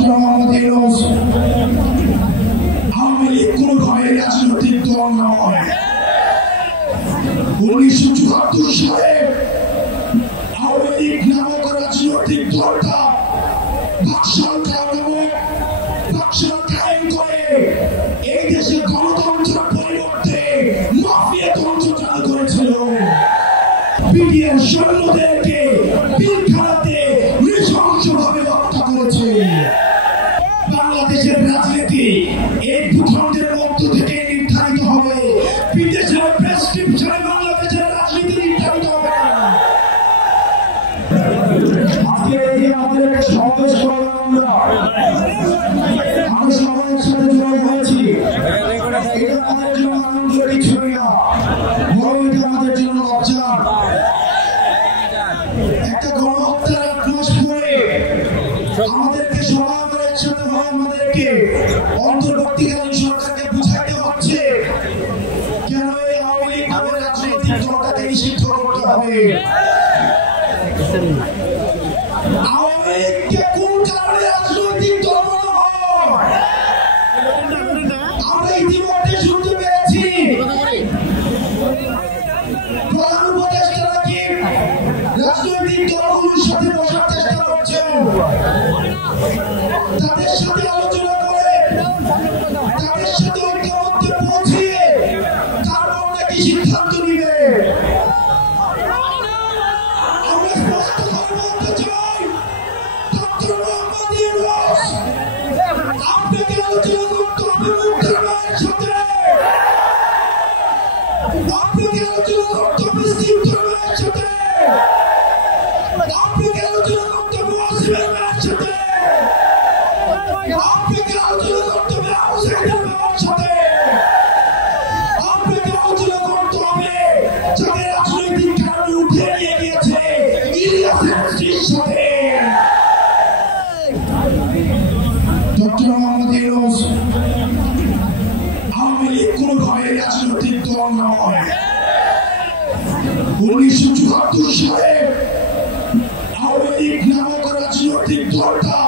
Doctor Mohammad Yunus Awami League কোনোভাবে রাজনৈতিক দল নয়। 1974 সালে আওয়ামী লীগ নামক রাজনৈতিক দলটা বাকশাল কায়েম করে এই দেশে গণতন্ত্রের পরিবর্তে মাফিয়াতন্ত্র চালু করেছিল। বিডিআর সৈন্যদেরকে পিলখানাতে নৃশংসভাবে হত্যা করেছে। বাংলাদেশের রাজনীতি এই ভূখণ্ডের মধ্য থেকে নির্ধারিত হবে, বিদেশের প্রেসক্রিপশনে বাংলাদেশের রাজনীতি নির্ধারিত হবে না। আজকে এই আমাদের একটা সমাবেশ করলাম, আমরা সবাই একসাথে জড়ো হয়েছি। এটা আমাদের জন্য আনন্দের কিছুই না, বরং এটা আমাদের জন্য লজ্জা। একটা গণহত্যার 8 মাস পরে আমাদেরকে সবাই একসাথে হয়ে আমাদেরকে অন্তর্বর্তীকালীন সরকারকে বুঝাইতে হচ্ছে কেন এই আওয়ামী লীগ নামের রাজনৈতিক দলটাকে নিষিদ্ধ করতে হবে। আওয়ামী লীগকে কোন কারণে রাজনৈতিক দল বলা হয় আমরা ইতিমধ্যে শুনতে পেরেছি। প্রধান উপদেষ্টা নাকি রাজনৈতিক দলগুলোর সাথে বসার চেষ্টা করছেন, তাদের সাথে আলোচনা করে তাদের সাথে ঐক্যমত্যে পৌঁছিয়ে তারপর নাকি সিদ্ধান্ত নিবে। আমরা স্পষ্ট করে বলতে চাই, ডক্টর মোহাম্মদ ইউনূস আপনাকে আলোচনা করতে হবে মুক্তির মায়ের সাথে, আপনাকে আলোচনা করতে হবে সিমটার মায়ের সাথে, আপনাকে আলোচনা করতে হবে ওয়াসিমের মায়ের সাথে, আপনাকে আলোচনা করতে হবে আউসাইদের মায়ের সাথে, আপনাকে আলোচনা করতে হবে যাদের রাজনৈতিক কারণে উঠে নিয়ে গিয়েছে ইলিয়াসের স্ত্রীর সাথে। ডক্টর মোহাম্মদ ইউনূস আওয়ামী লীগ কোনোভাবে রাজনৈতিক দল নয়। 1974 সালে আওয়ামী লীগ নামক রাজনৈতিক দলটা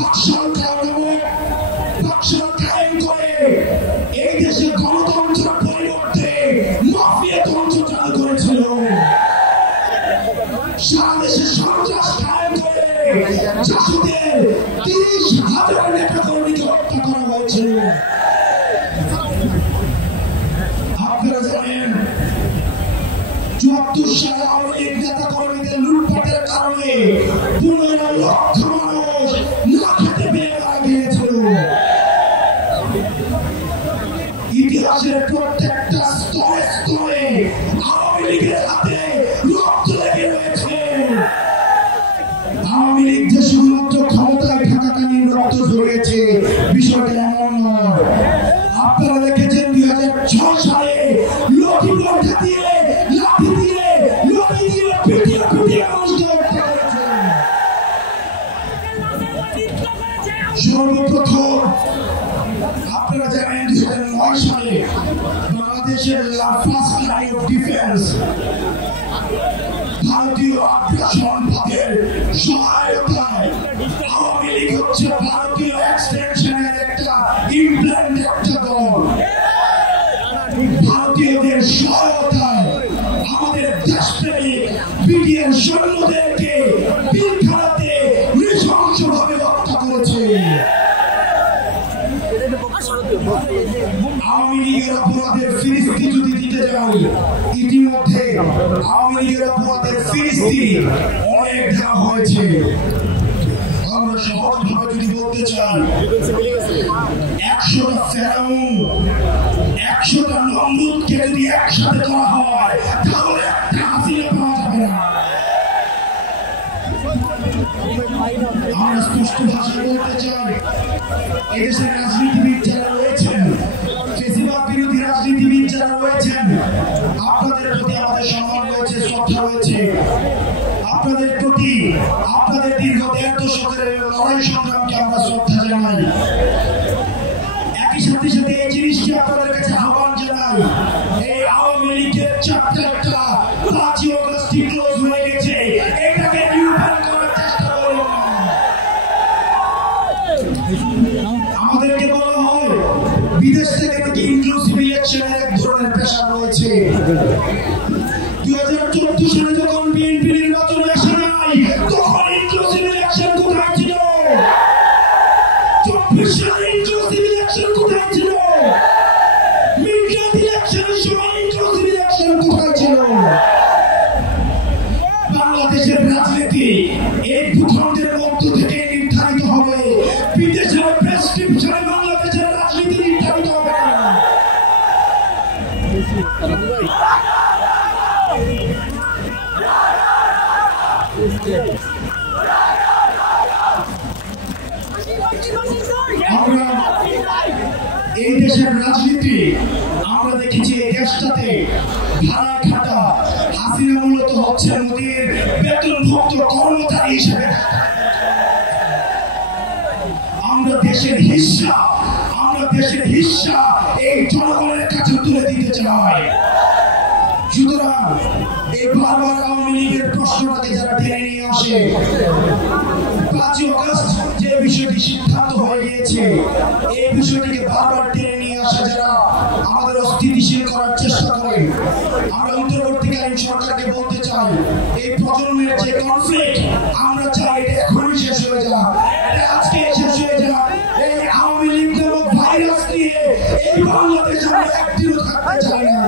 বাকশাল কায়েম করে এই দেশে গণতন্ত্রের পরিবর্তে মাফিয়াতন্ত্র চালু করেছিল। সারা দেশে সন্ত্রাস কায়েম করে জাসদের 30,000 নেতাকর্মীকে হত্যা করা হয়েছিল। আপনারা জানেন 74 সালে আওয়ামী লীগ নেতাকর্মীদের লুটপাটের কারণে 15 লক্ষ মানুষ না খেতে পেয়ে মারা গিয়েছিল। ইতিহাসের প্রত্যেকটা স্তরে স্তরে আওয়ামী লীগের হাতে রক্ত লেগে রয়েছে। আওয়ামী লীগ যে শুধুমাত্র ক্ষমতায় থাকাকালীন রক্ত ঝরিয়েছে বিষয়টা এমন নয়। আপনারা দেখেছেন 2006 সালে লক্ষ্মীগঞ্জে দিয়ে লাঠি দিয়ে পিটিয়ে মানুষকে হত্যা করেছে। সর্বপ্রথম আপনারা জানেন 2009 সালে বাংলাদেশের ফার্স্ট লাইন অফ ডিফেন্স ভারতীয় আগ্রাসন ভাবের সহায়তায় আওয়ামী লীগ হচ্ছে ভারতীয় এক্সটেনশনের একটা ইমপ্ল্যান্ট একটা দল। ভারতীয়দের সহায়তায় আমাদের দেশপ্রেমিক বিডিআর সৈন্যদেরকে পিলখানাতে নৃশংসভাবে হত্যা করেছে। আওয়ামী লীগের অপরাধের ফিরিস্তি যদি দিতে যাই, ইতিমধ্যে আওয়ামী লীগের অপরাধের ফিরিস্তি অনেক দেওয়া হয়েছে। আমরা সহজভাবে যদি বলতে চাই, 100টা ফেরাউন 100টা নমরুদকে যদি একসাথে করা হয় তাহলে একটা হাসিনা পাওয়া যাবে না। আমরা স্পষ্ট ভাষায় বলতে চাই, এদেশের রাজনীতিবিদ যারা রয়েছেন, ফেসিবাদ বিরোধী রাজনীতিবিদ যারা রয়েছেন, আপনাদের প্রতি আমাদের সম্মান রয়েছে, শ্রদ্ধা রয়েছে। আপনাদের প্রতি আপনাদের দীর্ঘ 1.5 দশকের লড়াই সংগ্রামকে আমরা শ্রদ্ধা জানাই। একই সাথে সাথে এই জিনিসটি আপনাদের কাছে আহ্বান জানাই, এই আওয়ামী লীগের চ্যাপ্টারটা 5 আগস্ট ক্লোজ হয়ে গেছে, এটাকে রিওপেন করার চেষ্টা করুন। 2014 সালে যখন বিএনপি নির্বাচনে আসে নাই তখন ইনক্লুসিভ ইলেকশন কোথায় ছিল? 24 সালে ইনক্লুসিভ ইলেকশন কোথায় ছিল? মিডটার্ম ইলেকশনের সময় ইনক্লুসিভ ইলেকশন কোথায় ছিল? বাংলাদেশের রাজনীতি এই ভূখণ্ডের মধ্য থেকে নির্ধারিত হবে, বিদেশের প্রেসক্রিপশনে বাংলাদেশের রাজনীতি নির্ধারিত হবে না। আমরা এই দেশের রাজনীতি আমরা দেখেছি, এই দেশটাতে ভাড়ায় খাটা হাসিনা মূলত হচ্ছে মোদীর বেতনভুক্ত কর্মচারী হিসেবে। আমরা দেশের হিস্সা এই জনগণের কাছে তুলে দিতে চাই। সুতরাং এই বারবার আওয়ামী লীগের প্রশ্নটাকে যারা টেনে নিয়ে আসে, 5ই আগস্ট যে বিষয়টি সিদ্ধান্ত হয়ে গিয়েছে এই বিষয়টিকে বারবার টেনে নিয়ে আসা যারা আমাদের অস্থিতিশীল করার চেষ্টা করে, আমরা অন্তর্বর্তীকালীন সরকারকে বলতে চাই, এই প্রজন্মের যে কনফ্লিক্ট আমরা চাই এটা এখনই শেষ হয়ে যাক, এটা আজকে শেষ হয়ে যাক। এই আওয়ামী লীগ নামক ভাইরাস নিয়ে এই বাংলাদেশ আমরা একদিনও থাকতে চাই না।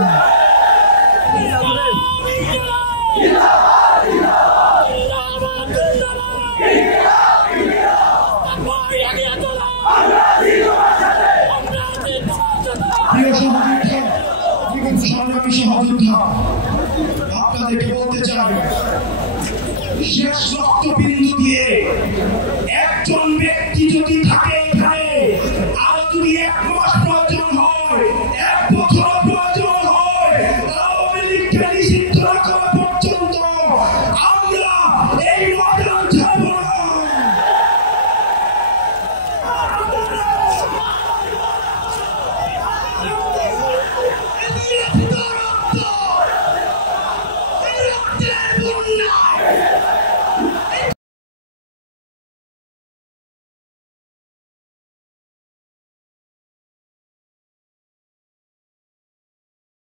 সংগ্রামী সহযোদ্ধা, আপনাদেরকে বলতে চাই, শেষ রক্ত